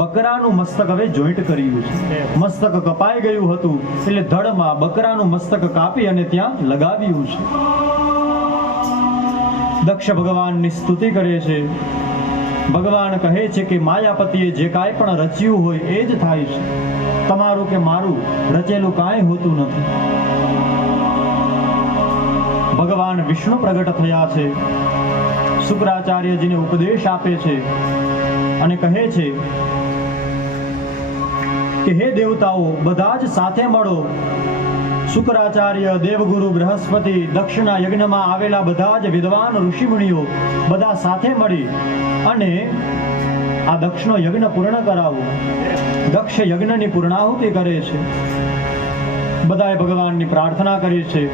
બકરાનું મસ્તક હવે જોઈન્ટ કર્યું છે. મસ્તક કપાઈ ગયું હતું એટલે ધડમાં બકરાનું મસ્તક કાપી અને ત્યાં લગાવ્યું છે. દક્ષ ભગવાનની સ્તુતિ કરે છે. ભગવાન કહે છે કે માયાપતિએ જે કાંઈ પણ રચ્યું હોય એ જ થાય છે. તમારું કે મારું રચેલું કાંઈ હોતું નથી. ભગવાન વિષ્ણુ પ્રગટ થયા છે. શુક્રાચાર્યજીને ઉપદેશ આપે છે અને કહે છે કે હે દેવતાઓ, બધા જ સાથે મળો. શુક્રાચાર્ય, દેવગુરુ બૃહસ્પતિ, દક્ષના યજ્ઞમાં આવેલા બધા જ વિદ્વાન ઋષિમુનિઓ બધા સાથે મળી અને આ દક્ષનો યજ્ઞ પૂર્ણ કરાવો. દક્ષ યજ્ઞની પૂર્ણાહુતિ કરે છે. બધાએ ભગવાનની પ્રાર્થના કરી છે.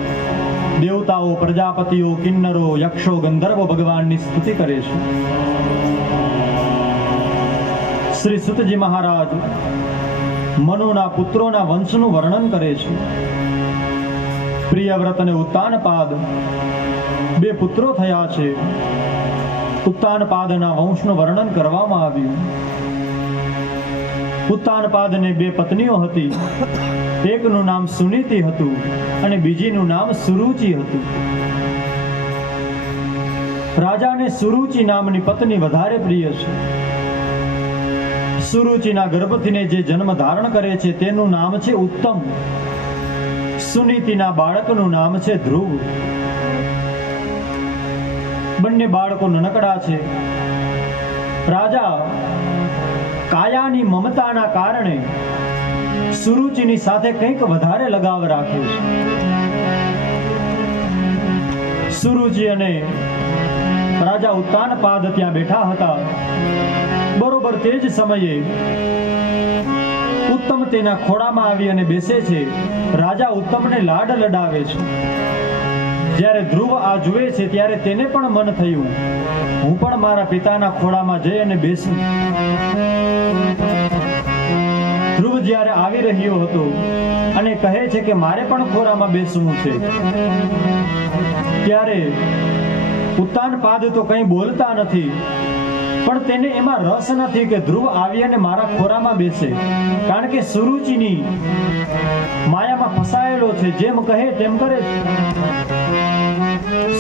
દેવતાઓ, પ્રજાપતિઓ, કિન્નરો, યક્ષો, ગંધર્વો ભગવાનની સ્તુતિ કરે છે. શ્રી સુતજી મહારાજ મનુના પુત્રોના વંશનું વર્ણન કરે છે. પ્રિયવ્રત અને ઉત્તાનપાદ બે પુત્રો થયા છે. ઉત્તાનપાદના વંશનું વર્ણન કરવામાં આવ્યું. ઉત્તાનપાદને બે પત્નીઓ હતી. એકનું નામ સુનીતિ હતું અને બીજીનું નામ સુરુચિ હતું. રાજાને સુરુચિ નામની પત્ની વધારે પ્રિય છે. સુરુચિના ગર્ભથીને જે જન્મ ધારણ કરે છે તેનું નામ છે ઉત્તમ. સુનીતિના બાળકનું નામ છે ધ્રુવ. બંને બાળકો નાનકડા છે. રાજા કાયાની મમતાના કારણે સુરુચિની સાથે કંઈક વધારે લગાવ રાખે છે. સુરુચિ અને રાજા ઉત્તાનપાદ ત્યાં બેઠા હતા. બરોબર તે જ સમયે ઉત્તમ તેના ખોળામાં આવી અને બેસે છે. રાજા ઉત્તમને લાડ લડાવે છે. જ્યારે ધ્રુવ આ જુએ છે ત્યારે તેને પણ મન થયું, હું પણ મારા પિતાના ખોળામાં જઈ અને બેસું. ધ્રુવ જ્યારે આવી રહ્યો હતો અને કહે છે કે મારે પણ ખોળામાં બેસવું છે, ત્યારે ઉત્તાનપાદ તો કંઈ બોલતા નથી, પણ તેને એમાં રસ નથી કે ધ્રુવ આવી અને મારા ખોરામાં બેસે. કારણ કે સુરુચિની માયામાં ફસાયેલો છે. જેમ કહે તેમ કરે છે.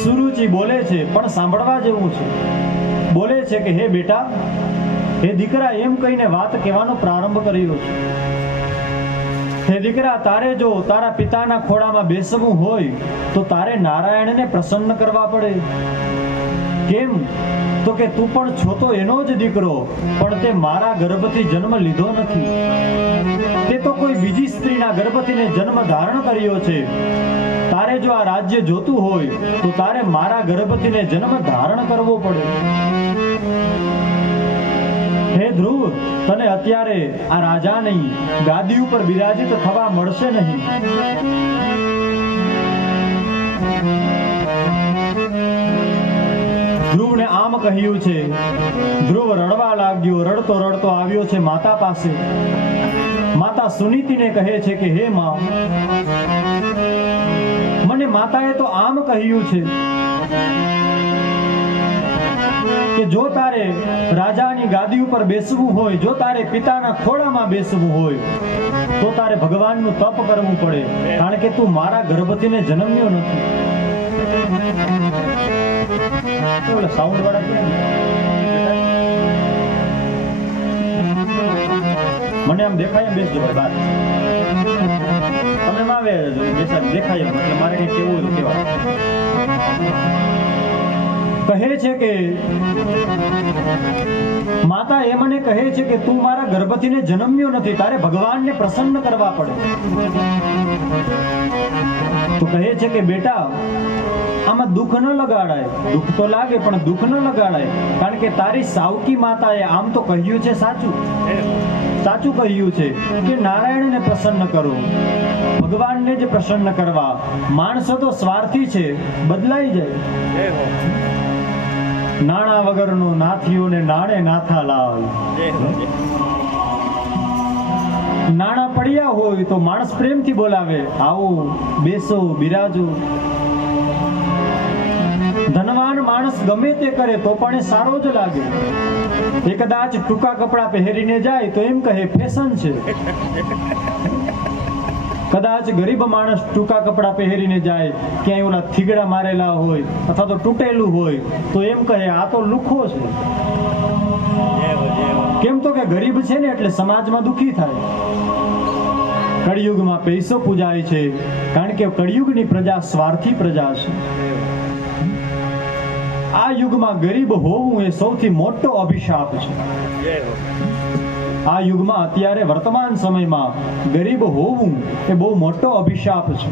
સુરુચિ બોલે છે પણ સાંભળવા જેવું છે. બોલે છે કે હે બેટા, હે દીકરા, એમ કહીને વાત કહેવાનો પ્રારંભ કર્યો છે. હે દીકરા, તારે જો તારા પિતાના ખોળામાં બેસવું હોય તો તારે નારાયણને પ્રસન્ન કરવા પડે. કેમ? તો કે તું પણ છો તો એનો જ દીકરો, પણ તે મારા ગર્ભથી જન્મ લીધો નથી. તે તો કોઈ બીજી સ્ત્રીના ગર્ભથીને જન્મ ધારણ કર્યો છે. તારે જો આ રાજ્ય જોતું હોય તો તારે મારા ગર્ભથીને જન્મ ધારણ કરવો પડે. હે ધ્રુવ, તને અત્યારે આ રાજાની ગાદી ઉપર બિરાજિત થવા મળશે નહીં. ધ્રુવને આમ કહ્યું છે. ધ્રુવ રડવા લાગ્યો. રડતો રડતો આવ્યો છે માતા પાસે. માતા સુનીતિને કહે છે કે હે માં, મને માતાએ તો આમ કહ્યું છે કે જો તારે રાજાની ગાદી ઉપર બેસવું હોય, જો તારે પિતાના ખોળામાં બેસવું હોય તો તારે ભગવાનનું તપ કરવું પડે. કારણ કે તું મારા ગર્ભથીને જન્મ્યો નથી. સાઉન્ડ વાળા મને આમ દેખાય બેસજો બાર. તમે આવે દેખાય એટલે મારે કઈ કેવું કેવા કહે છે કે માતા એ મને કહે છે કે તું મારા ગર્ભથીને જન્મ્યો નથી, તારે ભગવાનને પ્રસન્ન કરવા પડે. તો કહે છે કે બેટા, આમાં દુઃખ ન લગાડાય. દુઃખ તો લાગે પણ દુઃખ ન લગાડાય. કારણ કે તારી સાવકી માતાએ આમ તો કહ્યું છે સાચું કહ્યું છે કે નારાયણને પ્રસન્ન કરો, ભગવાનને જ પ્રસન્ન કરવા. માણસો તો સ્વાર્થી છે, બદલાઈ જાય. નાણા વગરનો નાથીઓને નાણે નાથા લાલ. નાણા પડ્યા હોય તો માણસ પ્રેમથી બોલાવે, આવો બેસો બિરાજો. ધનવાન માણસ ગમે તે કરે તો પણ એ સારો જ લાગે. એ કદાચ ટૂંકા કપડાં પહેરીને જાય તો એમ કહે ફેશન છે. કદાચ ગરીબ માણસ ટૂંકા કપડાં પહેરીને જાય, ક્યાંય ઓલા થીગડા મારેલા હોય અથવા તો તૂટેલું હોય તો એમ કહે આ તો લુખ્ખો છે. કેમ તો કે ગરીબ છે ને એટલે સમાજમાં દુઃખી થાય. કળિયુગમાં પૈસો પૂજાય છે કારણ કે કળિયુગની પ્રજા સ્વાર્થી પ્રજા છે. આ યુગમાં ગરીબ હોવું એ સૌથી મોટો અભિશાપ છે. આ યુગમાં અત્યારે વર્તમાન સમયમાં ગરીબ હોવું એ બહુ મોટો અભિશાપ છે.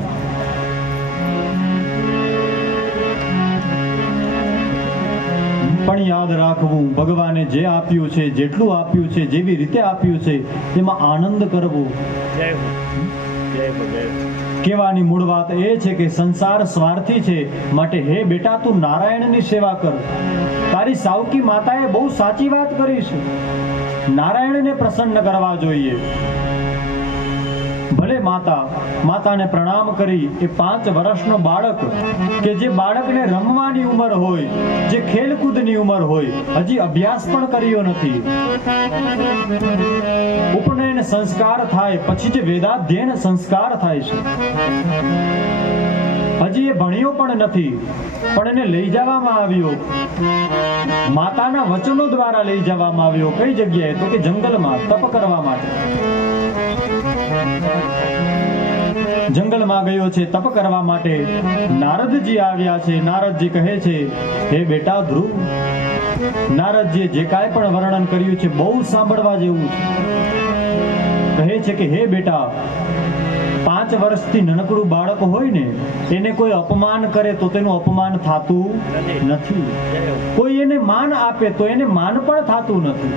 પણ યાદ રાખવું, ભગવાને જે આપ્યું છે, જેટલું આપ્યું છે, જેવી રીતે આપ્યું છે એમાં આનંદ કરવો. કહેવાની મૂળ વાત એ છે કે સંસાર સ્વાર્થી છે, માટે હે બેટા તું નારાયણની સેવા કર. તારી સાવકી માતાએ બહુ સાચી વાત કરી છે. નારાયણને પ્રસન્ન કરવા જોઈએ. ભલે માતાને પ્રણામ કરી એ 5 વર્ષનો બાળક કે જે બાળકને રમવાની ઉંમર હોય, જે ખેલકૂદની ઉંમર હોય, હજી અભ્યાસ પણ કર્યો નથી, ઉપનયન સંસ્કાર થાય પછી જે વેદાધ્યયન સંસ્કાર થાય છે, હજી એ ભણ્યો પણ નથી, પણ એને લઈ જવામાં આવ્યો, માતાના વચનો દ્વારા લઈ જવામાં આવ્યો. કઈ જગ્યાએ? તો કે જંગલમાં તપ કરવા માટે. જંગલમાં ગયો છે તપ કરવા માટે. નારદજી આવ્યા છે. નારદજી કહે છે હે બેટા ધ્રુવ, નારદજીએ જે કાંઈ પણ વર્ણન કર્યું છે બહુ સાંભળવા જેવું છે. કહે છે કે હે બેટા, 5 વર્ષથી નાનકડું બાળક હોય ને એને કોઈ અપમાન કરે તો તેનું અપમાન થતું નથી. કોઈ એને માન આપે તો એને માન પણ થતું નથી.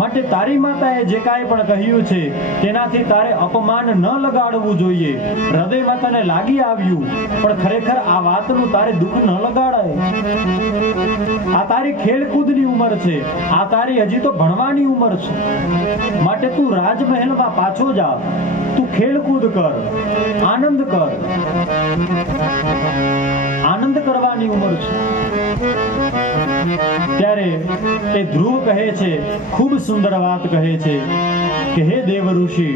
માટે તારી માતાએ જે કાંઈ પણ કહ્યું છે તેનાથી તારે અપમાન ન લગાડવું જોઈએ. હૃદયમાં તને લાગી આવ્યું, પણ ખરેખર આ વાતનું તારે દુઃખ ન લગાડાય. આ તારી ખેલકૂદની ઉંમર છે, આ તારી હજી તો ભણવાની ઉંમર છે. માટે તું રાજમહેલમાં પાછો જા, તું ખેલકૂદ કર, આનંદ કર. આનંદ કરવાની ઉંમર છે. ત્યારે એ ધ્રુવ કહે છે, ખૂબ સુંદર વાત કહે છે કે હે દેવ ઋષિ,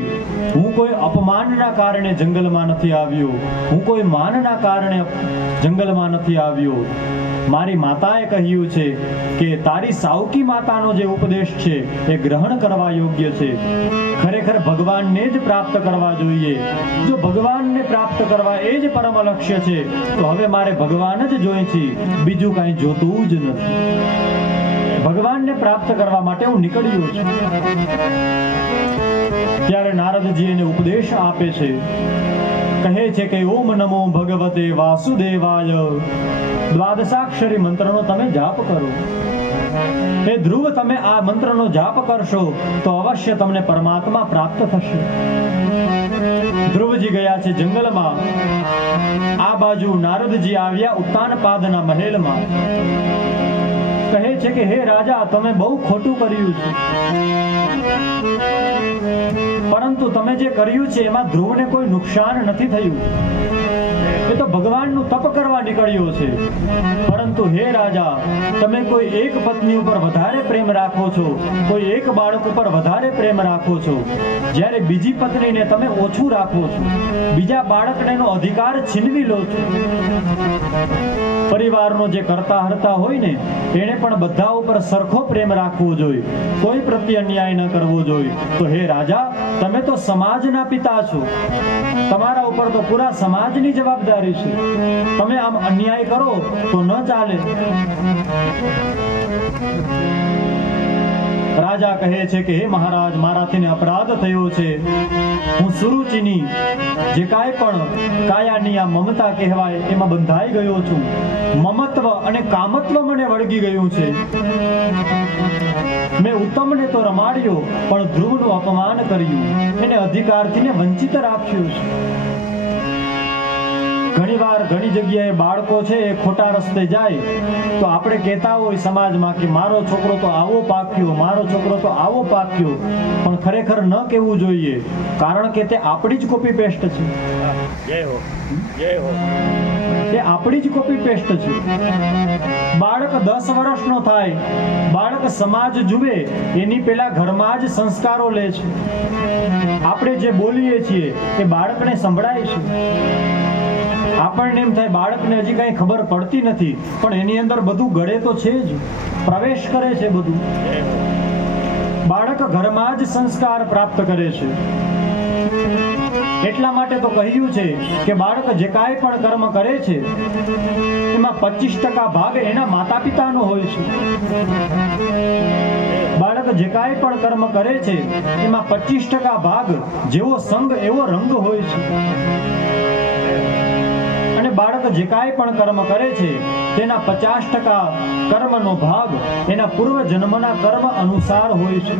હું કોઈ અપમાનના કારણે જંગલમાં નથી આવ્યો, હું કોઈ માનના કારણે જંગલમાં નથી આવ્યો. મારી માતાએ કહ્યું છે કે તારી સાવકી માતાનો જે ઉપદેશ છે એ ગ્રહણ કરવા યોગ્ય છે. ખરેખર ભગવાનને જ પ્રાપ્ત કરવા જોઈએ. જો ભગવાનને પ્રાપ્ત કરવા એ જ પરમ લક્ષ્ય છે તો હવે મારે ભગવાન જ જોઈએ છે, બીજું કાંઈ જોતું જ નથી. ભગવાનને પ્રાપ્ત કરવા માટે હું નીકળ્યો છું. ત્યારે નારદજી એને ઉપદેશ આપે છે. કહે છે કે ઓમ નમો ભગવતે વાસુદેવાય, દ્વાદશાક્ષરી મંત્રનો તમે જાપ કરો. હે ધ્રુવ, તમે આ મંત્રનો જાપ કરશો તો અવશ્ય તમને પરમાત્મા પ્રાપ્ત થશે. ધ્રુવજી ગયા છે જંગલમાં. આ બાજુ નારદજી આવ્યા ઉત્તાનપાદના મહેલમાં. કહે છે કે હે રાજા, તમે બહુ ખોટું કર્યું છે, પરંતુ તમે જે કર્યું છે એમાં ધ્રુવને કોઈ નુકસાન નથી થયું. એ તો ભગવાનનું તપ કરવા નીકળ્યો છે. પરંતુ હે રાજા, તમે કોઈ એક પત્ની ઉપર વધારે પ્રેમ રાખો છો, કોઈ એક બાળક ઉપર વધારે પ્રેમ રાખો છો, જ્યારે બીજી પત્નીને તમે ઓછું રાખો છો, બીજા બાળકને એનો અધિકાર છીનવી લો છો. પરિવારનો જે કરતા હરતા હોય ને એને પણ બધા ઉપર સરખો પ્રેમ રાખવો જોઈએ, કોઈ પ્રત્યે અન્યાય ન કરવો જોઈએ. તો હે રાજા, તમે તો સમાજના પિતા છો, તમારા ઉપર તો પૂરા સમાજની જવાબદારી છે. તમે આમ અન્યાય કરો તો ન ચાલે. રાજા કહે છે કે હે મહારાજ, મારાથી અપરાધ થયો છે. હું સુરુચિની જે કાંઈ પણ કાયાની આ મમતા કહેવાય એમાં બંધાઈ ગયો છું. મમત્વ અને કામત્વ મને વળગી ગયું છે. મેં ઉત્તમને તો રમાડ્યો, પણ ધ્રુવનું અપમાન કર્યું, એને અધિકારથી વંચિત રાખ્યો છે. ઘણીવાર ઘણી જગ્યાએ બાળકો છે એ ખોટા રસ્તે જાય તો આપણે કહેતા હોય સમાજમાં કે મારો છોકરો તો આવો પાક્યો, મારો છોકરો તો આવો પાક્યો, પણ ખરેખર ન કહેવું જોઈએ, કારણ કે તે આપણી જ કોપી પેસ્ટ છે. જય હો, જય હો. તે આપણી જ કોપી પેસ્ટ છે. બાળક 10 વર્ષનો થાય, બાળક સમાજ જુએ એની પહેલા ઘરમાં જ સંસ્કારો લે છે. આપણે જે બોલીએ છીએ એ બાળકને સંભળાય છે. આપણને એમ થાય બાળકને હજી કઈ ખબર પડતી નથી, પણ એની અંદર બધું ગળે તો છે જ, પ્રવેશ કરે છે બધું. બાળક ઘરમાં જ સંસ્કાર પ્રાપ્ત કરે છે. એટલા માટે તો કહ્યું છે કે બાળક જે કાંઈ પણ કર્મ કરે છે એમાં 25% ભાગ એના માતા પિતાનો હોય છે. બાળક જે કાંઈ પણ કર્મ કરે છે એમાં 25% ભાગ જેવો સંગ એવો રંગ હોય છે. અને બાળક જે કાંઈ પણ કર્મ કરે છે તેના 50% કર્મનો ભાગ એના પૂર્વ જન્મના કર્મ અનુસાર હોય છે.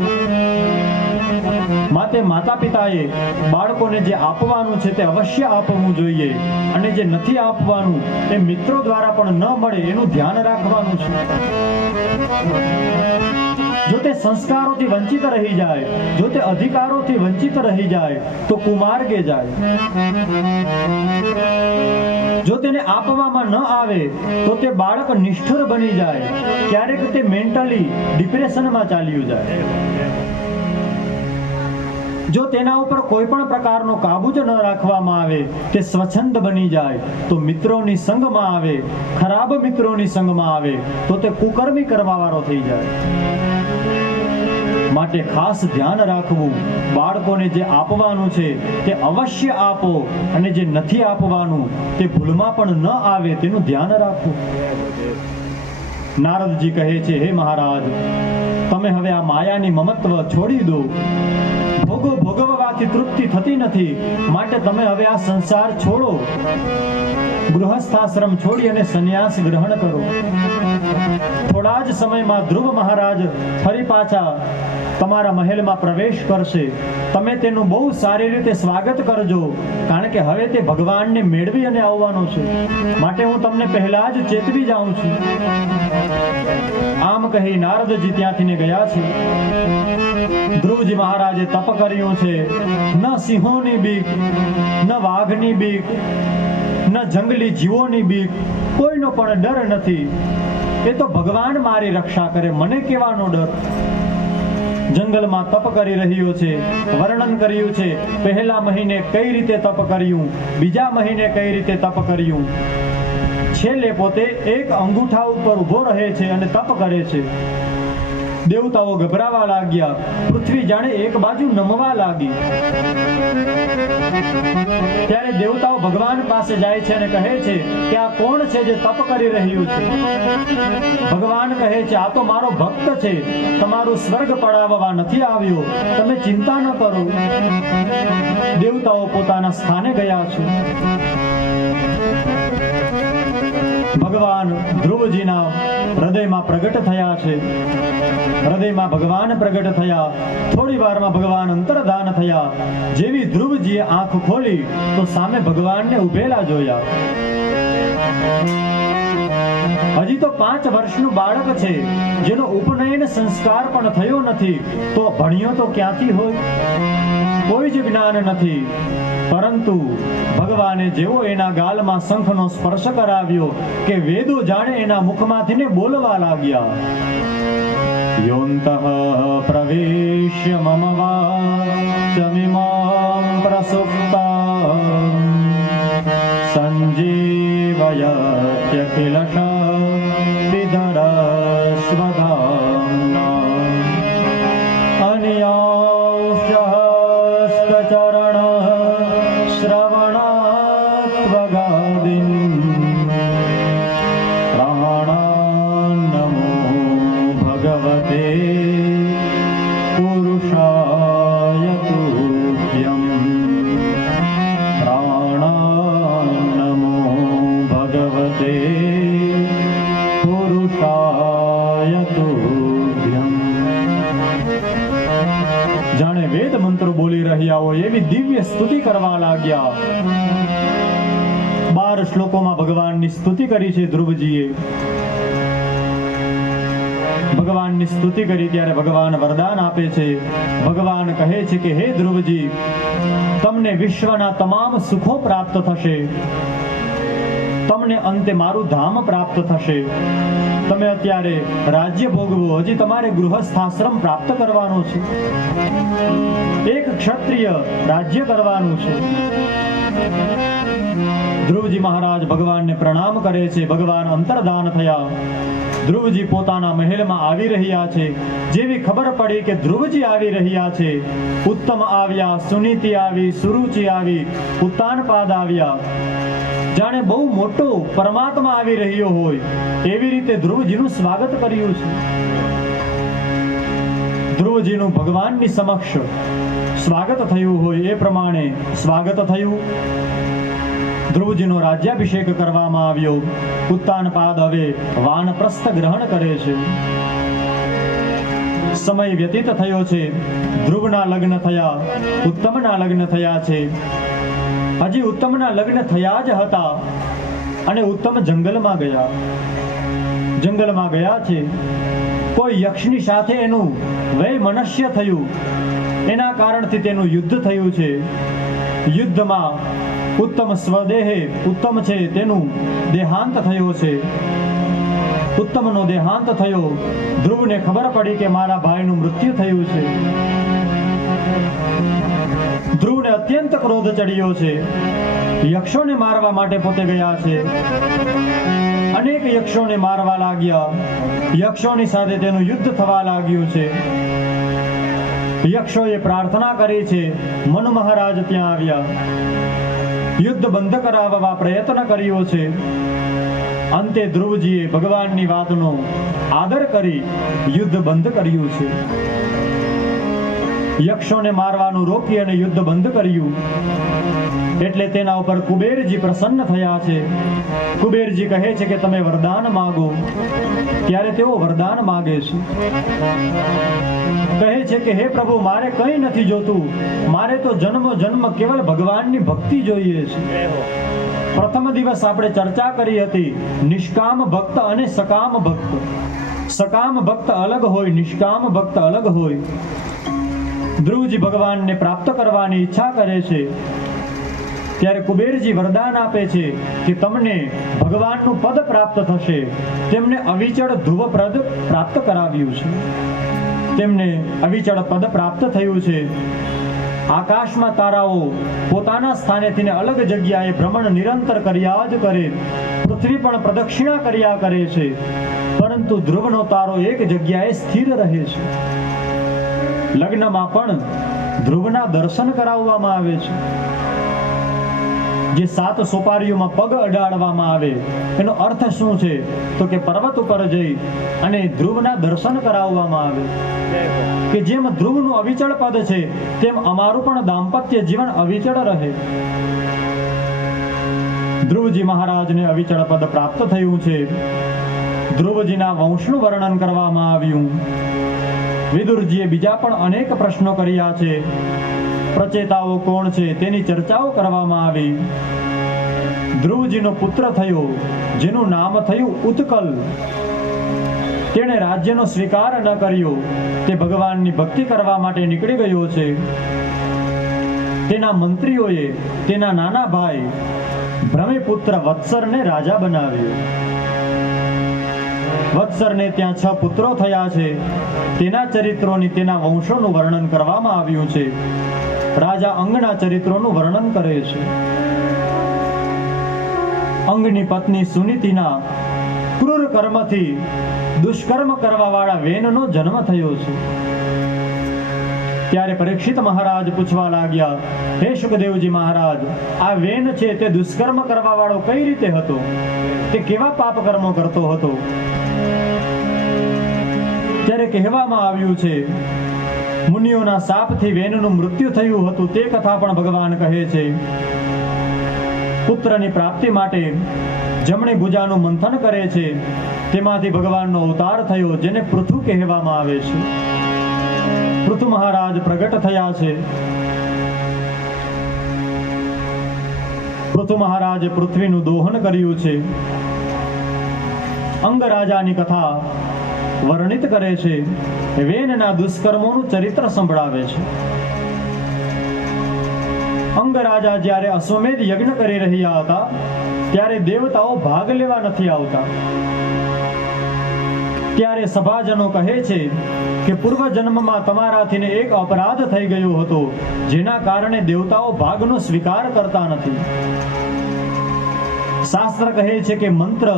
માટે માતા પિતાએ બાળકોને જે આપવાનું છે તે અવશ્ય આપવું જોઈએ, અને જે નથી આપવાનું એ મિત્રો દ્વારા પણ ન મળે એનું ધ્યાન રાખવાનું છે. જો તે સંસ્કારોથી વંચિત રહી જાય, જો તે અધિકારોથી વંચિત રહી જાય તો કુમાર્ગે જાય. જો તેને આપવામાં ન આવે તો તે બાળક નિષ્ઠુર બની જાય, ક્યારેક તે મેન્ટલી ડિપ્રેશનમાં ચાલ્યું જાય. જો તેના ઉપર કોઈ પણ પ્રકારનો કાબુ જ ન રાખવામાં આવે, તે સ્વચ્છંદ બની જાય તો મિત્રોની સંગમાં આવે, ખરાબ મિત્રોની સંગમાં આવે તો તે કુકર્મી કરવાવાળો થઈ જાય. માટે ખાસ ધ્યાન રાખવું, બાળકોને જે આપવાનું છે તે અવશ્ય આપો, અને જે નથી આપવાનું તે ભૂલમાં પણ ન આવે તેનું ધ્યાન રાખવું. નારદજી કહે છે, હે મહારાજ, તમે હવે આ માયાની મમત્વ છોડી દો. ભોગો ભોગવવાથી તૃપ્તિ થતી નથી, માટે તમે હવે આ સંસાર છોડો, ગૃહસ્થાશ્રમ છોડી અને સંન્યાસ ગ્રહણ કરો. થોડા જ સમયમાં ધ્રુવ મહારાજ ફરી પાછા તમારા મહેલમાં પ્રવેશ કરશે. તમે તેનું બહુ સારી રીતે સ્વાગત કરજો, કારણ કે હવે તે ભગવાનને મેળવી અને આવવાનો છે. માટે હું તમને પહેલા જ ચેતવી જાઉં છું. આમ કહી નારદજી ત્યાંથી ગયા છે. ધ્રુવજી મહારાજે તપ કર્યું છે. ન સિંહોની બીક, ન વાઘની બીક, ન જંગલી જીવોની બીક, કોઈનો પણ ડર નથી. એ તો ભગવાન મારી રક્ષા કરે, મને કેવાનો ડર. જંગલમાં તપ કરી રહ્યો છે. વર્ણન કર્યું છે પહેલા મહિને કઈ રીતે તપ કર્યું, બીજા મહિને કઈ રીતે તપ કર્યું. છેલ્લે પોતે એક અંગૂઠા ઉપર ઊભો રહે છે અને તપ કરે છે. દેવતાઓ ગભરાવા લાગ્યા, પૃથ્વી જાણે એક બાજુ નમવા લાગી. ત્યારે દેવતાઓ ભગવાન પાસે જાય છે અને કહે છે કે આ કોણ છે જે તપ કરી રહ્યું છે? ભગવાન કહે છે, આ તો મારો ભક્ત છે, તમારું સ્વર્ગ પડાવવા નથી આવ્યો, તમે ચિંતા ન કરો. દેવતાઓ પોતાના સ્થાને ગયા છે. ભગવાન ધ્રુવજીના હૃદયમાં પ્રગટ થયા છે. હૃદયમાં ભગવાન પ્રગટ થયા. થોડી વારમાં ભગવાન અંતર્ધાન થયા. જેવી ધ્રુવજીએ આંખ ખોલી તો સામે ભગવાનને ઉભેલા જોયા. હજી તો 5 વર્ષનું બાળક છે, જેનો ઉપનયન સંસ્કાર પણ થયો નથી, તો ભણ્યો તો ક્યાંથી હોય? કોઈ જ જ્ઞાન નથી. પરંતુ ભગવાને જેવો એના ગાલમાં શંખનો સ્પર્શ કરાવ્યો કે વેદો જાણે એના મુખમાંથી બોલવા લાગ્યા. યોંતઃ પ્રવેશ્ય મમ વાચમિમાં પ્રસુપ્તાં સંજીવયત્યખિલ શક્તિધરસ્વધામ્ના અન્યાંશ્ચરણ શ્રવણાત્વગાદિન પ્રાણાન્નમો ભગવતે પુરુષાય તુભ્યં. પ્રાણાન્નમો ભગવતે પુરુષાય તુભ્યં. જાણે વેદ મંત્રો બોલી રહ્યા હોય એવી દિવ્ય સ્તુતિ કરવા લાગ્યા. 12 શ્લોકોમાં ભગવાનની સ્તુતિ કરી છે ધ્રુવજીએ. ભગવાનની સ્તુતિ કરી ત્યારે ભગવાન વરદાન આપે છે. ભગવાન કહે છે કે હે ધ્રુવજી, તમને વિશ્વના તમામ સુખો પ્રાપ્ત થશે, તમને અંતે મારું ધામ પ્રાપ્ત થશે. તમે અત્યારે રાજ્ય ભોગવો, હજી તમારે ગૃહસ્થાશ્રમ પ્રાપ્ત કરવાનો છે. એક ક્ષત્રિય રાજ્ય કરવાનું છે. ધ્રુવજી મહારાજ ભગવાનને પ્રણામ કરે છે. ભગવાન અંતર્ધાન થયા. ધ્રુવજી પોતાના મહેલમાં આવી રહ્યા છે. જેવી ખબર પડી કે ધ્રુવજી આવી રહ્યા છે, ઉત્તમ આવ્યા, સુનીતિ આવી, સુરુચિ આવી, ઉત્તાનપાદ આવ્યા. જાણે બહુ મોટો પરમાત્મા આવી રહ્યો હોય એવી રીતે ધ્રુવજીનું સ્વાગત કર્યું છે. ધ્રુવજીનું ભગવાનની સમક્ષ સ્વાગત થયું હોય એ પ્રમાણે સ્વાગત થયું. ધ્રુવજીનો રાજ્યાભિષેક કરવામાં આવ્યો. ઉત્તાનપાદ હવે વાનપ્રસ્થ ગ્રહણ કરે છે. સમય વ્યતીત થયો છે. ધ્રુવના લગ્ન થયા, ઉત્તમના લગ્ન થયા છે. હજી ઉત્તમના લગ્ન થયા જ હતા અને ઉત્તમ જંગલમાં ગયા. જંગલમાં ગયા છે. કોઈ યક્ષની સાથે એનું વૈમનસ્ય થયું. એના કારણથી તેનું યુદ્ધ થયું છે. યુદ્ધમાં ઉત્તમ સ્વદેહે ઉત્તમ છે તેનું દેહાંત થયો છે. ઉત્તમનો દેહાંત થયો. ધ્રુવને ખબર પડી કે મારા ભાઈનું મૃત્યુ થયું છે. ધ્રુવને અત્યંત ક્રોધ ચડ્યો છે. યક્ષોને મારવા માટે પોતે ગયા છે. અનેક યક્ષોને મારવા લાગ્યા. યક્ષોની સાથે તેનું યુદ્ધ થવા લાગ્યું છે. યક્ષોએ પ્રાર્થના કરી છે. મનુ મહારાજ ત્યાં આવ્યા. યુદ્ધ બંધ કરાવવા પ્રયત્ન કર્યો છે. અંતે ધ્રુવજીએ ભગવાનની વાતનો આદર કરી યુદ્ધ બંધ કર્યું છે. યક્ષોને મારવાનું રોકી અને યુદ્ધ બંધ કર્યું. એટલે તેના ઉપર કુબેરજી પ્રસન્ન થયા છે. કુબેરજી કહે છે કે તમે વરદાન માગો. ત્યારે તેઓ વરદાન માગે છે. કહે છે કે હે પ્રભુ, મારે કંઈ નથી જોતું. મારે તો જન્મો જન્મ કેવલ ભગવાનની ભક્તિ જોઈએ છે. પ્રથમ દિવસ આપણે ચર્ચા કરી હતી નિષ્કામ ભક્ત અને સકામ ભક્ત. સકામ ભક્ત અલગ હોય, નિષ્કામ ભક્ત અલગ હોય. ધ્રુવજી ભગવાનને પ્રાપ્ત કરવાની ઈચ્છા કરે છે. ત્યારે કુબેરજી વરદાન આપે છે કે તમને ભગવાનનું પદ પ્રાપ્ત થશે. તેમને અવિચળ ધ્રુવ પદ પ્રાપ્ત કરાવ્યું છે. તેમને અવિચળ પદ પ્રાપ્ત થયું છે. આકાશમાં તારાઓ પોતાના સ્થાનેથી અલગ જગ્યાએ ભ્રમણ નિરંતર કર્યા જ કરે. પૃથ્વી પણ પ્રદક્ષિણા કર્યા કરે છે. પરંતુ ધ્રુવનો તારો એક જગ્યાએ સ્થિર રહે છે. લગ્નમાં પણ ધ્રુવના દર્શન કરાવવામાં આવે છે. જે 7 સોપારીઓમાં પગ અડાડવામાં આવે એનો અર્થ શું છે? તો કે પર્વત ઉપર જઈ અને ધ્રુવના દર્શન કરાવવામાં આવે કે જેમ ધ્રુવનું અવિચળ પદ છે તેમ અમારું પણ દાંપત્ય જીવન અવિચળ રહે. ધ્રુવજી મહારાજને અવિચળ પદ પ્રાપ્ત થયું છે. ધ્રુવજીના વંશનું વર્ણન કરવામાં આવ્યું. વિદુરજીએ બીજા પણ અનેક પ્રશ્નો કર્યા છે. પ્રચેતાઓ કોણ છે તેની ચર્ચાઓ કરવામાં આવી. ધ્રુવજીનો પુત્ર થયો જેનું નામ થયું ઉત્કલ. તેણે રાજ્યનો સ્વીકાર ન કર્યો. તે ભગવાનની ભક્તિ કરવા માટે નીકળી ગયો છે. તેના મંત્રીઓએ તેના નાના ભાઈ ભ્રમિપુત્ર વત્સરને રાજા બનાવ્યો. વત્સરને ત્યાં 6 પુત્રો થયા છે. તેના ચરિત્રોની, તેના વંશોનું વર્ણન કરવામાં આવ્યું છે. રાજા અંગના ચરિત્રોનું વર્ણન કરે છે. અંગની પત્ની સુનીતિના ક્રૂર કર્મથી દુષ્કર્મ કરવા વાળા વેનનો જન્મ થયો છે. ત્યારે પરીક્ષિત મહારાજ પૂછવા લાગ્યા, હે સુખદેવજી મહારાજ, આ વેન છે તે દુષ્કર્મ કરવા વાળો કઈ રીતે હતો? તે કેવા પાપ કર્મો કરતો હતો? ત્યારે કહેવામાં આવ્યું છે મુનિઓના શાપથી વેનનું મૃત્યુ થયું હતું. તે કથા પણ ભગવાન કહે છે. પુત્રની પ્રાપ્તિ માટે જમણી ભુજાનું મંથન કરે છે. તેમાંથી ભગવાનનો અવતાર થયો જેને પૃથુ કહેવામાં આવે છે. પૃથુ મહારાજ પ્રગટ થયા છે. પૃથુ મહારાજે પૃથ્વીનું દોહન કર્યું છે. અંગરાજાની કથા વર્ણિત કરે છે. વેનના દુષ્કર્મોનું ચરિત્ર સંભળાવે છે. અંગરાજા જ્યારે અશ્વમેધ યજ્ઞ કરી રહ્યા હતા ત્યારે દેવતાઓ ભાગ લેવા નથી આવતા. ત્યારે સભાજનો કહે છે કે પૂર્વ જન્મમાં તમારાથી એક અપરાધ થઈ ગયો હતો, જેના કારણે દેવતાઓ ભાગનો સ્વીકાર કરતા નથી. શાસ્ત્ર કહે છે કે મંત્ર,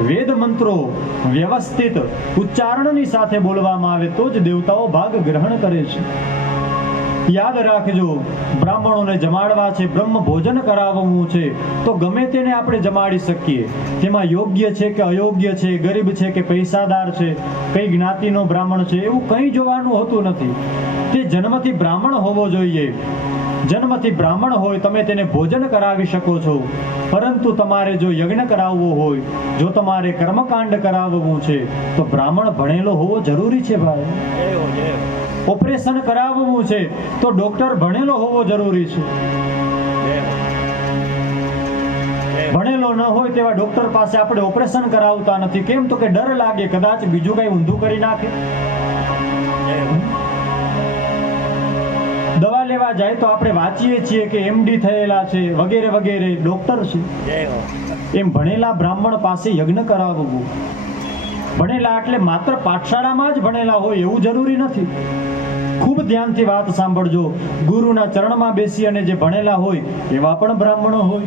વેદ મંત્રો વ્યવસ્થિત ઉચ્ચારણની સાથે બોલવામાં આવે તો જ દેવતાઓ ભાગ ગ્રહણ કરે છે. યાદ રાખજો, બ્રાહ્મણોને જમાડવા છે, બ્રહ્મ ભોજન કરાવવું છે તો ગમે તેને આપણે જમાડી શકીએ. તેમાં યોગ્ય છે કે અયોગ્ય છે, ગરીબ છે કે પૈસાદાર છે, કઈ જ્ઞાતિનો બ્રાહ્મણ છે, એવું કંઈ જોવાનું હોતું નથી. તે જન્મથી બ્રાહ્મણ હોવો જોઈએ. જન્મથી બ્રાહ્મણ હોય તમે તેને ભોજન કરાવી શકો છો. પરંતુ તમારે જો યજ્ઞ કરાવવો હોય, જો તમારે કર્મકાંડ કરાવવું છે તો બ્રાહ્મણ ભણેલો હોવો જરૂરી છે ભાઈ. જય હો, જય હો. ઓપરેશન કરાવવું છે તો ડોક્ટર ભણેલો હોવો જરૂરી છે. જય હો. ભણેલો ન હોય તેવા ડોક્ટર પાસે આપણે ઓપરેશન કરાવતા નથી. કેમ? તો કે ડર લાગે કદાચ બીજું કઈ ઊંધું કરી નાખે. જય હો. દવા લેવા જાય તો આપણે વાંચીએ છીએ કે એમડી થયેલા છે વગેરે વગેરે, ડોક્ટર છે. જય હો. એમ ભણેલા બ્રાહ્મણ પાસે યજ્ઞ કરાવવું. ભણેલા એટલે માત્ર પાઠશાળામાં જ ભણેલા હોય એવું જરૂરી નથી. ખૂબ ધ્યાનથી વાત સાંભળજો. ગુરુના ચરણમાં બેસી અને જે ભણેલા હોય એવા પણ બ્રાહ્મણો હોય.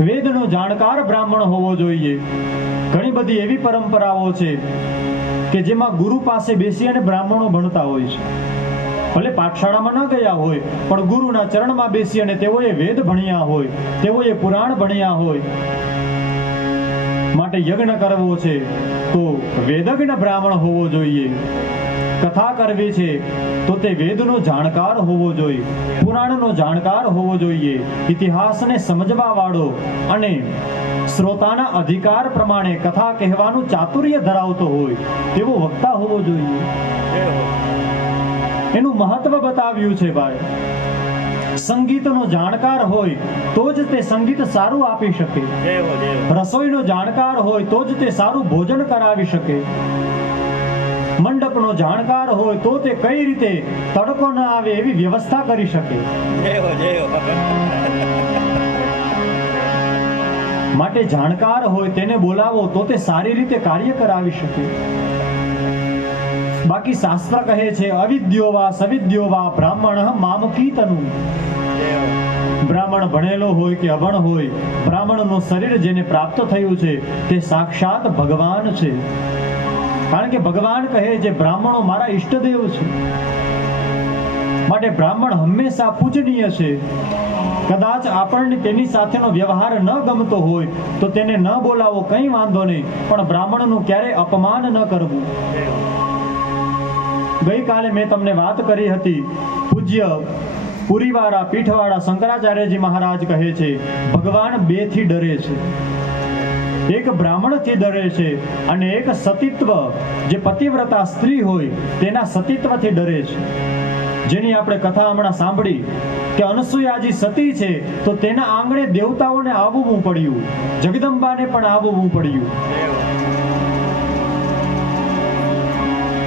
વેદનો જાણકાર બ્રાહ્મણ હોવો જોઈએ. ઘણી બધી એવી પરંપરાઓ છે કે જેમાં ગુરુ પાસે બેસી અને બ્રાહ્મણો ભણતા હોય છે. ભલે પાઠશાળામાં ન ગયા હોય પણ ગુરુના ચરણમાં બેસી અને તેઓએ વેદ ભણ્યા હોય, તેઓએ પુરાણ ભણ્યા હોય. માટે યજ્ઞ કરવો છે તો વેદજ્ઞ બ્રાહ્મણ હોવો જોઈએ. કથા કરવી છે તો તે વેદનો જાણકાર હોવો જોઈએ, પુરાણનો જાણકાર હોવો જોઈએ, ઇતિહાસને સમજવા વાળો અને શ્રોતાના અધિકાર પ્રમાણે કથા કહેવાનું ચાતુર્ય ધરાવતો હોય તેવો વક્તા હોવો જોઈએ. જય હો. એનું મહત્વ બતાવ્યું છે ભાઈ. સંગીતનો જાણકાર હોય તો જ તે સંગીત સારું આપી શકે. જય હો, જય હો. રસોઈનો જાણકાર હોય તો જ તે સારું ભોજન કરાવી શકે. મંડપનો જાણકાર હોય તો તે કઈ રીતે તડકો ન આવે એવી વ્યવસ્થા કરી શકે. જય હો, જય હો. માટે જાણકાર હોય તેને બોલાવો તો તે સારી રીતે કાર્ય કરાવી શકે. બાકી શાસ્ત્ર કહે છે અવિદ્યો વા સવિદ્યો વા બ્રાહ્મણ મામકીતનું. જય હો. બ્રાહ્મણ ભણેલો હોય કે અભણ હોય, બ્રાહ્મણનું શરીર જેને પ્રાપ્ત થયું છે તે સાક્ષાત ભગવાન છે. કારણ કે ભગવાન કહે છે બ્રાહ્મણો મારા ઈષ્ટદેવ છે. માટે બ્રાહ્મણ હંમેશા પૂજનીય છે. કદાચ આપણને તેની સાથેનો વ્યવહાર ન ગમતો હોય તો તેને ન બોલાવો, કંઈ વાંધો નહીં, પણ બ્રાહ્મણનું ક્યારેય અપમાન ન કરવું. જય હો. ગઈકાલે મેં તમને વાત કરી હતી, પૂજ્ય પુરીવાળા પીઠવાળા શંકરાચાર્યજી મહારાજ કહે છે ભગવાન બે થી ડરે છે. એક બ્રાહ્મણથી ડરે છે અને એક સતીત્વ, જે પતિવ્રતા સ્ત્રી હોય તેના સતીત્વથી ડરે છે. જેની આપણે કથા હમણાં સાંભળી કે અનસૂયાજી સતી છે તો તેના આંગણે દેવતાઓને આવવું પડ્યું, જગદંબાને પણ આવવું પડ્યું. જય હો.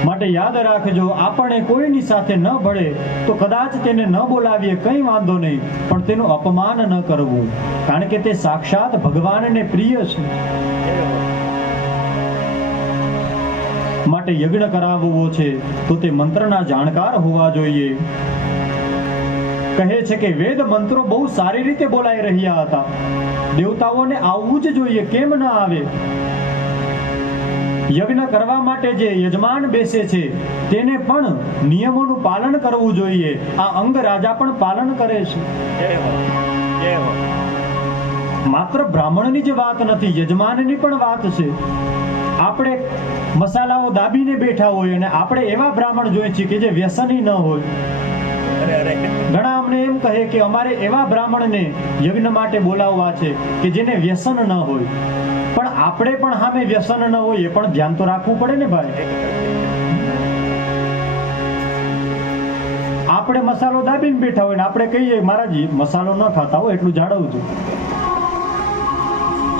માટે યાદ રાખજો, આપણે કોઈની સાથે ન ભળે તો કદાચ તેને ન બોલાવીએ, કંઈ વાંધો નહીં, પણ તેનું અપમાન ન કરવું. કારણ કે તે સાક્ષાત ભગવાનને પ્રિય છે. જય હો. માટે યજ્ઞ કરાવવો છે તો તે મંત્રના જાણકાર હોવા જોઈએ. કહે છે કે વેદ મંત્રો બહુ સારી રીતે બોલાઈ રહ્યા હતા. દેવતાઓને આવવું જ જોઈએ, કેમ ન આવે? યજ્ઞ કરવા માટે જે યજમાન બેસે છે તેને પણ નિયમોનું પાલન કરવું જોઈએ. આ અંગ રાજા પણ પાલન કરે છે. જય હો. જય હો. માત્ર બ્રાહ્મણની જ વાત નથી, યજમાનની પણ વાત છે. આપણે મસાલાઓ દાબીને બેઠા હોય અને આપણે એવા બ્રાહ્મણ જોઈએ છીએ કે જે વ્યસની ન હોય. અરે અરે. ઘણા અમને એમ કહે કે અમારે એવા બ્રાહ્મણને યજ્ઞ માટે બોલાવવા છે કે જેને વ્યસન ન હોય. પણ આપણે પણ સામે વ્યસન ન હોય એ પણ ધ્યાન તો રાખવું પડે ને ભાઈ. આપણે મસાલો દાબીને બેઠા હોય ને આપણે કહીએ મહારાજી મસાલો ન ખાતા હોય એટલું જાળવજો.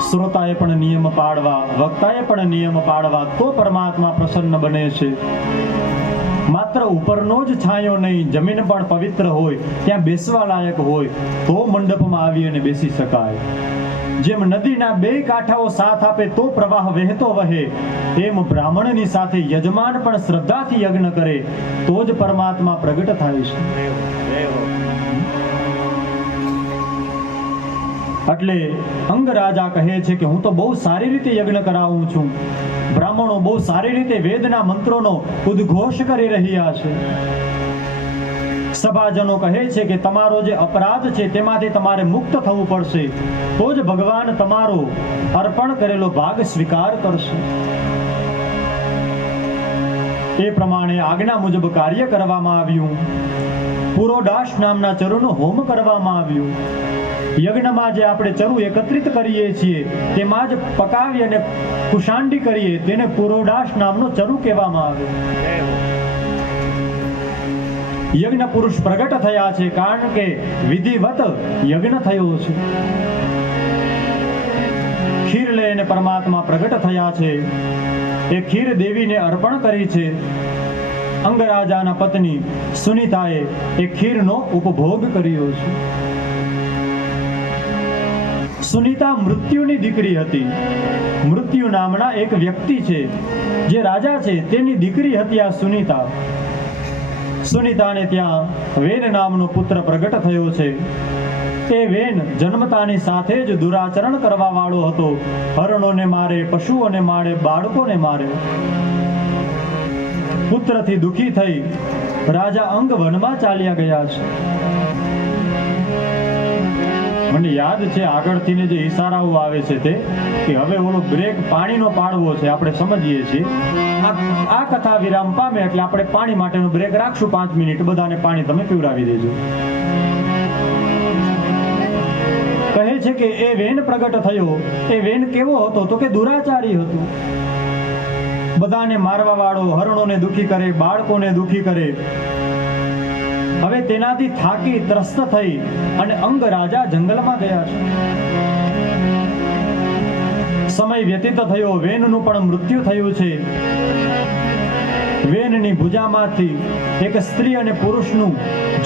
શ્રોતાએ પણ નિયમ પાળવા, વક્તાએ પણ નિયમ પાળવા, તો પરમાત્મા પ્રસન્ન બને છે. માત્ર ઉપરનો જ છાંયો નહીં, જમીન પણ પવિત્ર હોય, ત્યાં બેસવા લાયક હોય તો મંડપમાં આવી અને બેસી શકાય. જેમ નદીના બે કાંઠાઓ સાથ આપે તો પ્રવાહ વહેતો વહે, એમ બ્રાહ્મણની સાથે યજમાન પણ શ્રદ્ધાથી યજ્ઞ કરે તો જ પરમાત્મા પ્રગટ થાય છે. જય હો. એટલે અંગ રાજા કહે છે કે હું તો બહુ સારી રીતે યજ્ઞ કરાવું છું. બ્રાહ્મણો બહુ સારી રીતે વેદના મંત્રોનો ઉદ્ઘોષ કરી રહ્યા છે. સભાજનો કહે છે કે તમારો જે અપરાધ છે તેમાંથી તમારે મુક્ત થવું પડશે, તો જ ભગવાન તમારો અર્પણ કરેલો ભાગ સ્વીકાર કરશે. એ પ્રમાણે આજ્ઞા મુજબ કાર્ય કરવામાં આવ્યું. પુરોડાશ નામના ચરુનો હોમ કરવામાં આવ્યું. યજ્ઞમાં જે આપણે ચરુ એકત્રિત કરીએ છીએ તેમાં જ પકાવી અને કુશાંડી કરીએ તેને પુરોડાશ નામનો ચરુ કહેવામાં આવે. જય હો. યજ્ઞ પુરુષ પ્રગટ થયા છે કારણ કે વિધિવત યજ્ઞ થયો છે. ખીર લઈને પરમાત્મા પ્રગટ થયા છે. એ ખીર દેવીને અર્પણ કરી છે. અંગરાજાના પત્ની સુનીતાએ એ ખીરનો ઉપભોગ કર્યો છે. સુનીતા મૃત્યુની દીકરી હતી. મૃત્યુ નામના એક વ્યક્તિ છે જે રાજા છે, તેની દીકરી હતી આ સુનીતા. સુનીતાને ત્યાં વેન નામનો પુત્ર પ્રગટ થયો છે. એ વેન જન્મતાની સાથે જ દુરાચરણ કરવા વાળો હતો. હરણોને મારે, પશુઓને મારે, બાળકોને મારે. પુત્રથી દુઃખી થઈ રાજા અંગ વનમાં ચાલ્યા ગયા છે. મને યાદ છે આગળથી જે ઈશારાઓ આવે છે તે કે હવે ઓલો બ્રેક પાણીનો પાડવો છે, આપણે સમજીએ છીએ. આ કથા વિરામ પામે એટલે આપણે પાણી માટેનો બ્રેક રાખશું 5 મિનિટ. બધાને પાણી તમે પીવડાવી દેજો. કહે છે કે એ વેન પ્રગટ થયો. એ વેન કેવો હતો તો કે દુરાચારી હતો. બધાને મારવા વાળો, હરણોને દુઃખી કરે, બાળકોને દુઃખી કરે. હવે તેનાથી થાકી ત્રસ્ત થઈ અને અંગ રાજા જંગલમાં ગયા છે. સમય વ્યતીત થયો, વેનનું પણ મૃત્યુ થયું છે. વેનની ભુજામાંથી એક સ્ત્રી અને પુરુષનું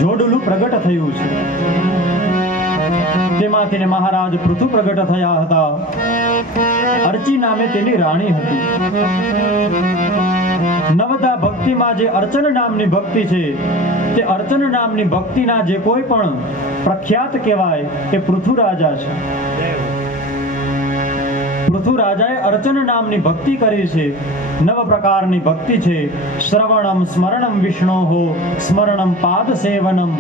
જોડલું પ્રગટ થયું છે. તેમાંથી મહારાજ પૃથુ પ્રગટ થયા હતા. અર્ચી નામે તેની રાણી હતી. નવદા ભક્તિમાં જે અર્ચન નામની ભક્તિ છે તે અર્ચન નામની ભક્તિના જે કોઈ પણ પ્રખ્યાત કહેવાય એ પૃથુ રાજા છે. પૃથુ રાજાએ અર્ચન નામની ભક્તિ કરી છે. 9 પ્રકારની ભક્તિ છે. શ્રવણમ સ્મરણમ વિષ્ણોહો, સ્મરણમ પાદ સેવનમ,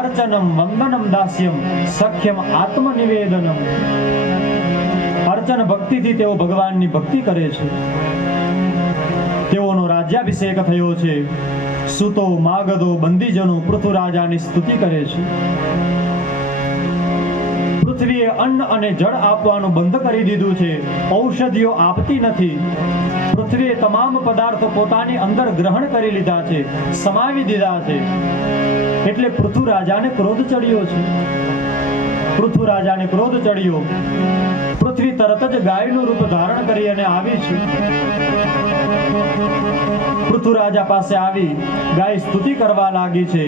અર્ચનમ વંદનમ દાસ્યમ, સખ્યમ આત્મનિવેદનમ. અર્ચન ભક્તિથી તેઓ ભગવાનની ભક્તિ કરે છે. તેઓનો રાજ્યાભિષેક થયો છે. સૂતો, માગધો, બંદીજનો પૃથુ રાજાની સ્તુતિ કરે છે. પૃથ્વીએ અન્ન અને જળ આપવાનું બંધ કરી દીધું છે. ઔષધિઓ આપતી નથી. પૃથ્વીએ તમામ પદાર્થો પોતાની અંદર ગ્રહણ કરી લીધા છે, સમાવી દીધા છે. એટલે પૃથુ રાજાને ક્રોધ ચડ્યો છે. પૃથુ રાજાને ક્રોધ ચડ્યો. પૃથ્વી તરત જ ગાયનું રૂપ ધારણ કરી અને આવી છે. પૃથુ રાજા પાસે આવી ગાય સ્તુતિ કરવા લાગી છે.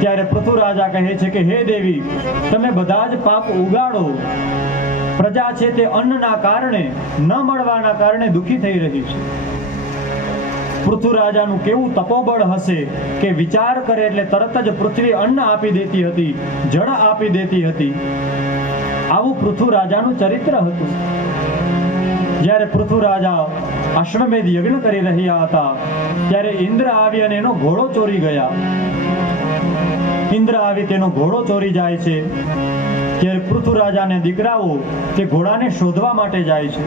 ત્યારે પૃથુ રાજા કહે છે કે હે દેવી, તમે બધા જ પાપ ઉગાડો. પ્રજા છે તે અન્નના કારણે, ન મળવાના કારણે દુઃખી થઈ રહી છે. પૃથુ રાજાનું કેવું તપોબળ હશે કે વિચાર કરે એટલે તરત જ પૃથ્વી અન્ન આપી દેતી હતી, જળ આપી દેતી હતી. આવું પૃથુ રાજાનું ચરિત્ર હતું. જ્યારે પૃથુ રાજા અશ્વમેધ યજ્ઞ કરી રહ્યા હતા ત્યારે ઇન્દ્ર આવી અને એનો ઘોડો ચોરી ગયા. ઇન્દ્ર આવી તેનો ઘોડો ચોરી જાય છે. ત્યારે પૃથુ રાજાને દીકરાઓ તે ઘોડાને શોધવા માટે જાય છે.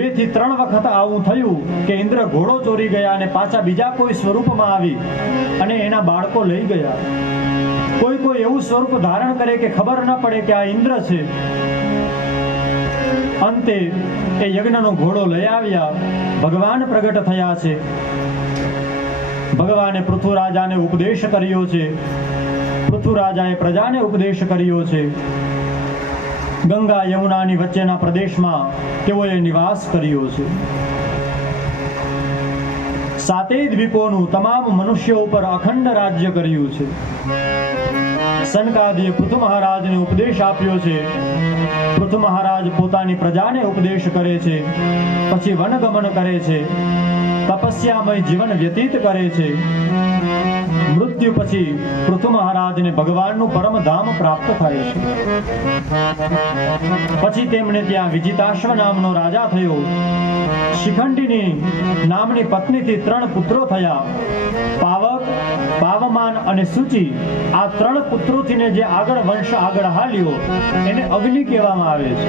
2 થી 3 વખત આવું થયું કે ઇન્દ્ર ઘોડો ચોરી ગયા અને પાછા બીજા કોઈ સ્વરૂપમાં આવી અને એના બાળકો લઈ ગયા. કોઈ એવું સ્વરૂપ ધારણ કરે કે ખબર ન પડે કે આ ઇન્દ્ર છે. અંતે એ યજ્ઞનો ઘોડો લઈ આવ્યા. ભગવાન પ્રગટ થયા છે. ભગવાને પૃથ્વીરાજાને ઉપદેશ કર્યો છે, પૃથ્વીરાજાએ પ્રજાને ઉપદેશ કર્યો છે. ગંગા યમુનાની વચ્ચેના પ્રદેશમાં તેઓએ નિવાસ કર્યો છે. સાતેય દ્વીપોનું તમામ મનુષ્યો ઉપર અખંડ રાજ્ય કર્યું છે. સનકાદિએ પૃથુ મહારાજને ઉપદેશ આપ્યો છે. પૃથુ મહારાજ પોતાની પ્રજાને ઉપદેશ કરે છે, પછી વનગમન કરે છે, તપસ્યામય જીવન વ્યતીત કરે છે. મૃત્યુ પછી પૃથુ મહારાજને ભગવાનનું પરમધામ પ્રાપ્ત થાય છે. પછી તેમણે ત્યાં વિજિતાશ્વ નામનો રાજા થયો. શિખંડીની નામની પત્નીથી 3 પુત્રો થયા. પાવક, પાવમાન અને સૂચિ. આ 3 પુત્રોથીને જે વંશ આગળ હાલ્યો એને અગ્નિ કહેવામાં આવે છે.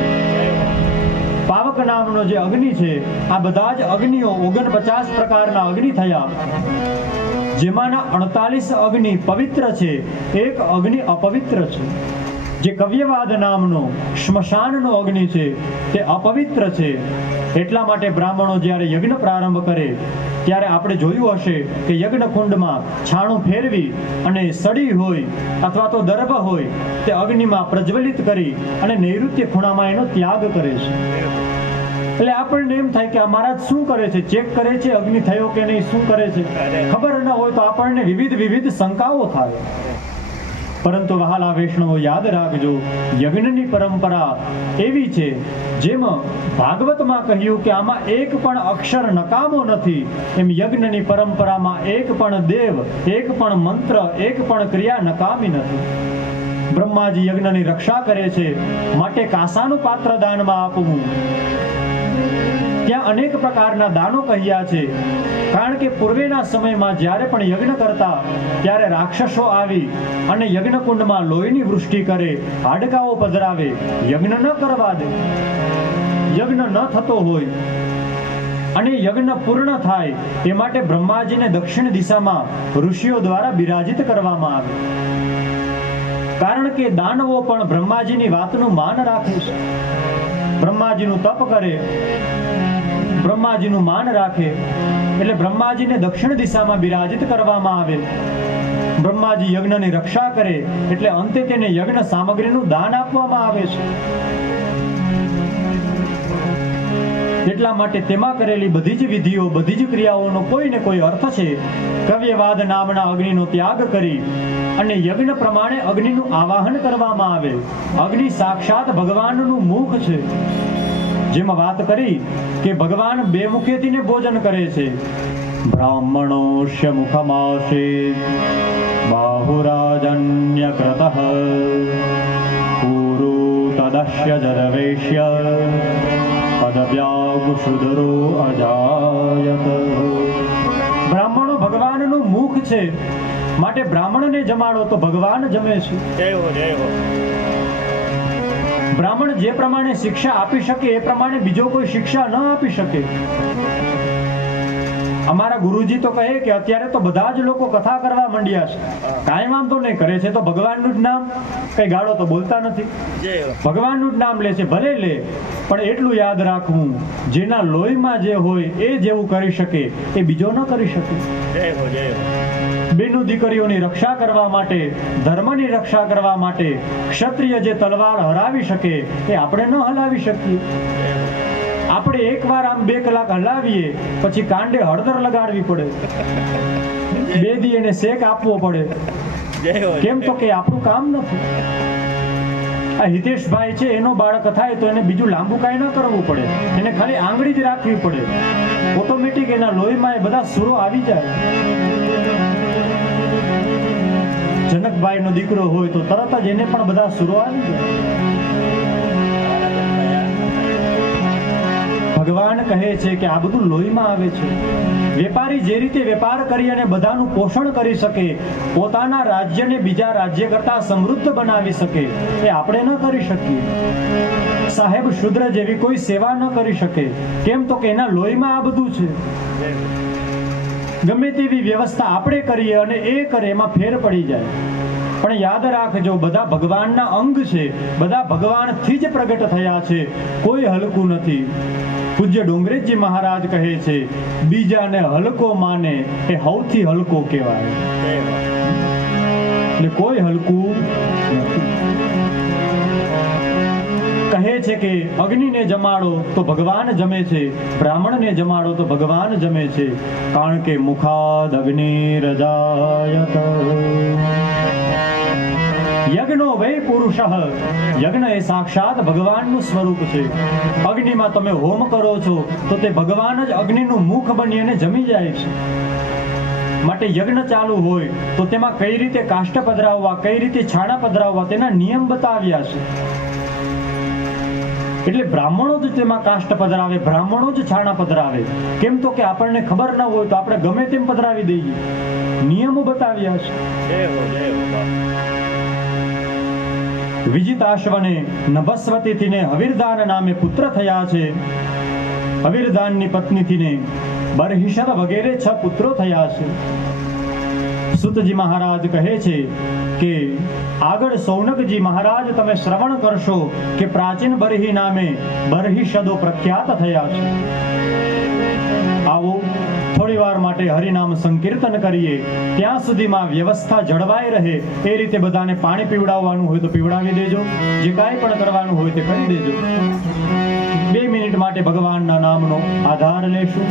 પાવક નામનો જે અગ્નિ છે, આ બધા જ અગ્નિઓ 49 પ્રકારના અગ્નિ થયા, જેમાંના 48 અગ્નિ પવિત્ર છે, એક અગ્નિ અપવિત્ર છે. જે કવ્યવાદ નામનો શ્મશાનનો અગ્નિ છે તે અપવિત્ર છે. એટલા માટે બ્રાહ્મણો જ્યારે યજ્ઞ પ્રારંભ કરે ત્યારે આપણે જોયું હશે કે યજ્ઞકુંડમાં છાણું ફેરવી અને સડી હોય અથવા તો દર્ભ હોય તે અગ્નિમાં પ્રજ્વલિત કરી અને નૈઋત્ય ખૂણામાં એનો ત્યાગ કરે છે. એટલે આપણને એમ થાય કે આ મહારાજ શું કરે છે, ચેક કરે છે અગ્નિ થયો કે નહીં, શું કરે છે. ખબર ન હોય તો આપણને વિવિધ શંકાઓ થાય. પરંતુ વહાલા વૈષ્ણવો યાદ રાખજો, યજ્ઞની પરંપરા એવી છે જેમ ભાગવતમાં કહ્યું કે આમાં એક પણ અક્ષર નકામો નથી, એમ યજ્ઞની પરંપરામાં એક પણ દેવ, એક પણ મંત્ર, એક પણ ક્રિયા નકામી નથી. બ્રહ્માજી યજ્ઞની રક્ષા કરે છે, માટે કાંસાનું પાત્ર દાનમાં આપવું. ત્યાં અનેક પ્રકારના દાનો કહ્યા છે, કારણ કે પૂર્વેના સમયમાં જ્યારે પણ યજ્ઞ કરતા ત્યારે રાક્ષસો આવી અને યજ્ઞકુંડમાં લોહીની વૃષ્ટિ કરે, હાડકાઓ પધરાવે, યજ્ઞ ન કરવા દે. યજ્ઞ ન થતો હોય અને યજ્ઞ પૂર્ણ થાય એ માટે બ્રહ્માજીને દક્ષિણ દિશામાં ઋષિઓ દ્વારા બિરાજિત કરવામાં આવે. કારણ કે દાનવો પણ બ્રહ્માજીની વાતનું માન રાખે છે. બ્રહ્માજીનું તપ કરે, બ્રહ્માજીનું માન રાખે, એટલે બ્રહ્માજીને દક્ષિણ દિશામાં બિરાજિત કરવામાં આવે. બ્રહ્માજી યજ્ઞની રક્ષા કરે એટલે અંતે તેને યજ્ઞ સામગ્રીનું દાન આપવામાં આવે છે. એટલા માટે તેમાં કરેલી બધી જ વિધિઓ, બધી જ ક્રિયાઓનો કોઈ ને કોઈ અર્થ છે. કવ્યવાદ નામના અગ્નિનો ત્યાગ કરી અને યજ્ઞ પ્રમાણે અગ્નિનું આવાહન કરવામાં આવે. અગ્નિ સાક્ષાત ભગવાનનું મુખ છે. જેમાં વાત કરી કે ભગવાન 2 મુખેથી ભોજન કરે છે. બ્રાહ્મણોશ્ય મુખમાશે બાહુરાજન્ય ક્રતઃ પૂરુ તદસ્ય જરવેશ્ય પદવ્યાગુષુદરો અજાયત. બ્રાહ્મણો ભગવાનનું મુખ છે, માટે બ્રાહ્મણને જમાડો તો ભગવાન જમે છે. જય હો, જય હો. બ્રાહ્મણ જે પ્રમાણે શિક્ષા આપી શકે એ પ્રમાણે બીજો કોઈ શિક્ષા ન આપી શકે. અમારા ગુરુજી તો કહે કે અત્યારે તો બધા જ લોકો કથા કરવા માંડ્યા છે, કાંઈ વાંધો નહીં, કરે છે તો ભગવાનનું જ નામ, કઈ ગાળો તો બોલતા નથી, ભગવાનનું જ નામ લે છે. ભલે લે, પણ એટલું યાદ રાખવું, જેના લોહીમાં જે હોય એ જેવું કરી શકે એ બીજો ન કરી શકે. જય હો, જય હો. બેનું દીકરીઓની રક્ષા કરવા માટે, ધર્મની રક્ષા કરવા માટે ક્ષત્રિય જે તલવાર હરાવી શકે એ આપણે ન હલાવી શકીએ. આપણે એકવાર આમ 2 કલાક હલાવીએ પછી કાંડે હળદર લગાડવી પડે, 2 દી એને શેક આપવો પડે. કેમ તો કે આપણું કામ નથી. આ હિતેશભાઈ છે, એનો બાળક થાય તો એને બીજું લાંબુ કાંઈ ન કરવું પડે, એને ખાલી આંગળી જ રાખવી પડે, ઓટોમેટિક એના લોહીમાં એ બધા સુરો આવી જાય. જનકભાઈ નો દીકરો હોય તો તરત જ એને પણ બધા સુરો આવી જાય. ભગવાન કહે છે કે આ બધું લોહીમાં આવે છે. વેપારી જે રીતે વેપાર કરી અને બધાનું પોષણ કરી શકે, પોતાના રાજ્યને બીજા રાજ્ય કરતા સમૃદ્ધ બનાવી શકે, એ આપણે ન કરી શકીએ. સાહેબ શુદ્ર જેવી કોઈ સેવા ન કરી શકે. કેમ તો કે એના લોહીમાં આ બધું છે. ગમે તેવી વ્યવસ્થા આપણે કરીએ અને એ કરે એમાં ફેર પડી જાય. પણ યાદ રાખજો, બધા ભગવાનના અંગ છે, બધા ભગવાનથી જ પ્રગટ થયા છે, કોઈ હલકું નથી. પૂજ્ય ડુંગરેશજી મહારાજ કહે છે, બીજાને હલકો માને એ સૌથી હલકો કહેવાય. જય હો. એટલે કોઈ હલકું નથી. કહે છે કે અગ્નિને જમાડો તો ભગવાન જમે છે, બ્રાહ્મણને જમાડો તો ભગવાન જમે છે, કારણ કે મુખાદ અગ્નિ રજાયત. યજ્ઞો વૈ પુરુષઃ, યજ્ઞ એ સાક્ષાત ભગવાનનું સ્વરૂપ છે. અગ્નિમાં તમે હોમ કરો છો તો તે ભગવાન જ અગ્નિનું મુખ બની અને જમી જાય છે. માટે યજ્ઞ ચાલુ હોય તો તેમાં કઈ રીતે કાષ્ટ પધરાવવા, કઈ રીતે છાણા પધરાવવા તેના નિયમ બતાવ્યા છે. એટલે બ્રાહ્મણો જ તેમાં કાષ્ટ પધરાવે, બ્રાહ્મણો જ છાણા પધરાવે. કેમ તો કે આપણને ખબર ન હોય તો આપણે ગમે તેમ પધરાવી દઈએ. નિયમો બતાવ્યા છે. જય હો, જય હો બાપ. વિજિતાશ્વને નભસ્વતીથીને હવિરદાન નામે પુત્ર થયા છે. હવિરદાનની પત્નીથીને બરહિષદ વગેરે 6 પુત્રો થયા છે. સુતજી મહારાજ કહે છે કે આગળ સૌનકજી મહારાજ તમે શ્રવણ કરશો કે પ્રાચીન બરહી નામે બરહિષદો પ્રખ્યાત થયા છે. આવો થોડી વાર માટે હરિનામ સંકીર્તન કરીએ. ત્યાં સુધીમાં વ્યવસ્થા જળવાઈ રહે એ રીતે બધાને પાણી પીવડાવવાનું હોય તો પીવડાવી દેજો, જે કાંઈ પણ કરવાનું હોય તે કરી દેજો. 2 મિનિટ માટે ભગવાનના નામનો આધાર લેશું.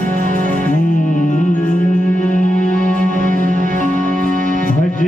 ભજ